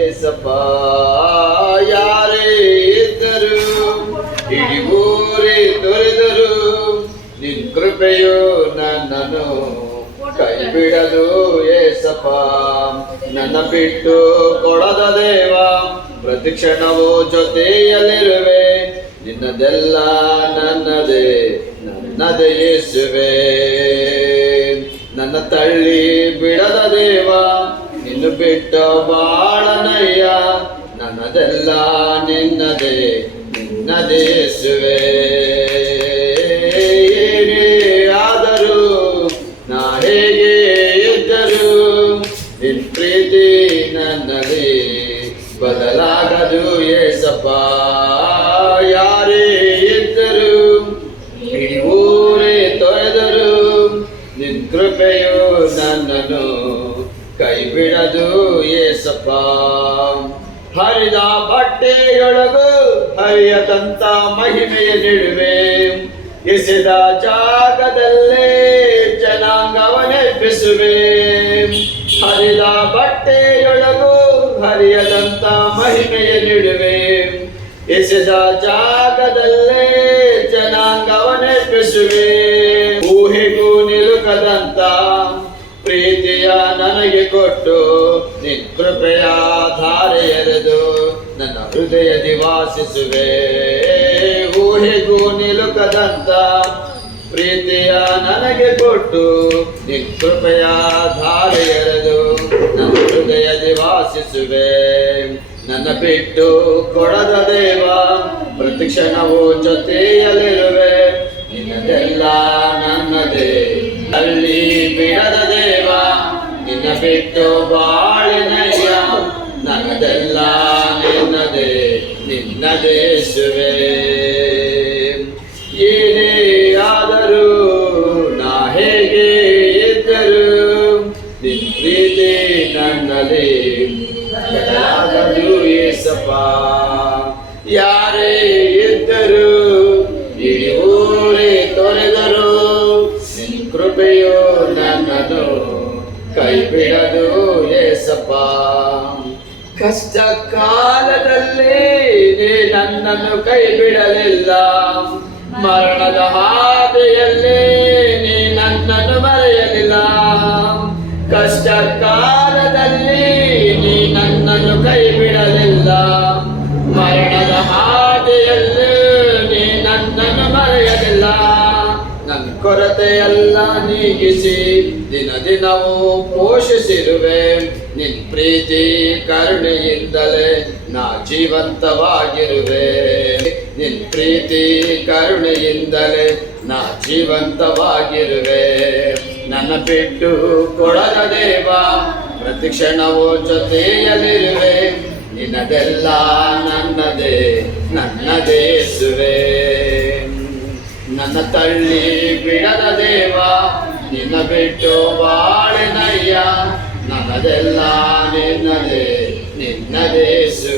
ಏಸಪ್ಪ ಯಾರೇ ಇದ್ದರು ಇಡೀ ಊರೇ ತೊರೆದರು ನಿನ್ ಕೃಪೆಯು ನನ್ನನ್ನು ಕೈ ಬಿಡದು ಏಸಪ್ಪ. ನನ್ನ ಬಿಟ್ಟು ಕೊಡದ ದೇವ ಪ್ರತಿ ಕ್ಷಣವೂ ಜೊತೆಯಲ್ಲಿರುವೆ. ನಿನ್ನದೆಲ್ಲ ನನ್ನದೇ ನನ್ನದೇ ಯೇಸುವೆ. ನನ್ನ ತಳ್ಳಿ ಬಿಡದ ದೇವ ನಿನ್ನು ಬಿಟ್ಟ ಬಾಳನಯ್ಯ. ನನ್ನದೆಲ್ಲ ನಿನ್ನದೇ ನಿನ್ನದೇ ಯೇಸುವೆ. ಏನೇ ಆದರೂ ನಾ ಹೇಗೆ ಇದ್ದರು ನಿನ್ ಪ್ರೀತಿ ನನ್ನಲ್ಲಿ ಬದಲಾಗದು ಏಸಪ್ಪ. ಯಾರೇ ಇದ್ದರು ಇಡೀ ಊರೇ ತೊರೆದರು ನಿನ್ ಕೃಪೆಯು ನನ್ನನ್ನು ಕೈ ಬಿಡದು ಏಸಪ್ಪ. ಹರಿದ ಬಟ್ಟೆಯೊಳಗು ಹರಿಯದಂತ ಮಹಿಮೆಯ ನಿಡುವೆ. ಎಸೆದ ಜಾಗದಲ್ಲೇ ಜನಾಂಗವನ್ನೆಬ್ಬಿಸುವೆ. ಹರಿದ ಬಟ್ಟೆಯೊಳಗು ಹರಿಯದಂತ ಮಹಿಮೆಯ ನಿಡುವೆ. ಎಸೆದ ಜಾಗದಲ್ಲೇ ಜನಾಂಗವನ್ನೆಬ್ಬಿಸುವೆ. ಊಹೆಗೂ ನಿಲುಕದಂತ ಪ್ರೀತಿಯ ನನಗೆ ಕೊಟ್ಟು ನಿನ್ ಕೃಪೆಯ ಧಾರೆ ಎರೆದು ನನ್ನ ಹೃದಯದಿ ವಾಸಿಸುವೆ. ಊಹೆಗೂ ನಿಲುಕದಂತ ಪ್ರೀತಿಯ ನನಗೆ ಕೊಟ್ಟು ನಿನ್ ಕೃಪೆಯ ಧಾರೆ ಎರೆದು ನನ್ನ ಹೃದಯದಿ ವಾಸಿಸುವೆ. ನನ್ನ ಬಿಟ್ಟು ಕೊಡದ ದೇವ ಪ್ರತಿ ಕ್ಷಣವೂ ಜೊತೆಯಲ್ಲಿರುವೆ. ನಿನ್ನದೆಲ್ಲ ನನ್ನದೇ ತಳ್ಳಿ ಬಿಡದ ದೇವ ನಿನ್ನ ಬಿಟ್ಟು ಬಾಳಿನಯ್ಯ. ನನ್ನದೆಲ್ಲ ನಿನ್ನದೇ ನಿನ್ನದೇ ಯೇಸುವೆ. ಏನೇ ಆದರೂ ನಾ ಹೇಗೆ ಇದ್ದರು ನಿನ್ ಪ್ರೀತಿ ನನ್ನಲ್ಲಿ ಬದಲಾಗದು ಏಸಪ್ಪ. ಯಾರೇ ಇದ್ದರು ಇಡೀ ಊರೇ ತೊರೆದರು ನಿನ್ ಕೃಪೆಯು ನನ್ನನ್ನು ಕೈ ಬಿಡದು ಏಸಪ್ಪ. ಕಷ್ಟ ಕಾಲದಲ್ಲಿ ನೀ ನನ್ನನ್ನು ಕೈ ಬಿಡಲಿಲ್ಲ. ಮರಣದ ಹಾದಿಯಲ್ಲಿ ನೀ ನನ್ನನ್ನು ಮರೆಯಲಿಲ್ಲ. ಕಷ್ಟ ಕಾಲದಲ್ಲಿ ನೀ ನನ್ನನ್ನು ಕೈ ಬಿಡಲಿಲ್ಲ. ಮರಣದ ಹಾದಿಯಲ್ಲಿ ನೀ ನನ್ನನ್ನು ಮರೆಯಲಿಲ್ಲ. ನನ್ನ ಕೊರತೆಯೆಲ್ಲ ನೀಗಿಸಿ ದಿನ ದಿನವೂ ಪೋಷಿಸಿರುವೆ. ನಿನ್ ಪ್ರೀತಿ ಕರುಣೆಯಿಂದಲೇ ನಾ ಜೀವಂತವಾಗಿರುವೆ. ನಿನ್ ಪ್ರೀತಿ ಕರುಣೆಯಿಂದಲೇ ನಾ ಜೀವಂತವಾಗಿರುವೆ. ನನ್ನ ಬಿಟ್ಟು ಕೊಡದ ದೇವ ಪ್ರತಿ ಕ್ಷಣವೂ ಜೊತೆಯಲ್ಲಿರುವೆ. ನಿನ್ನದೆಲ್ಲ ನನ್ನದೇ ನನ್ನದೇ ಯೇಸುವೆ. ನನ್ನ ತಳ್ಳಿ ಬಿಡದ ದೇವ ನಿನ್ನ ಬಿಟ್ಟು ಬಾಳೆನಯ್ಯ. ನನ್ನದೆಲ್ಲ ನಿನ್ನದೇ ನಿನ್ನದೇ ಯೇಸುವೆ.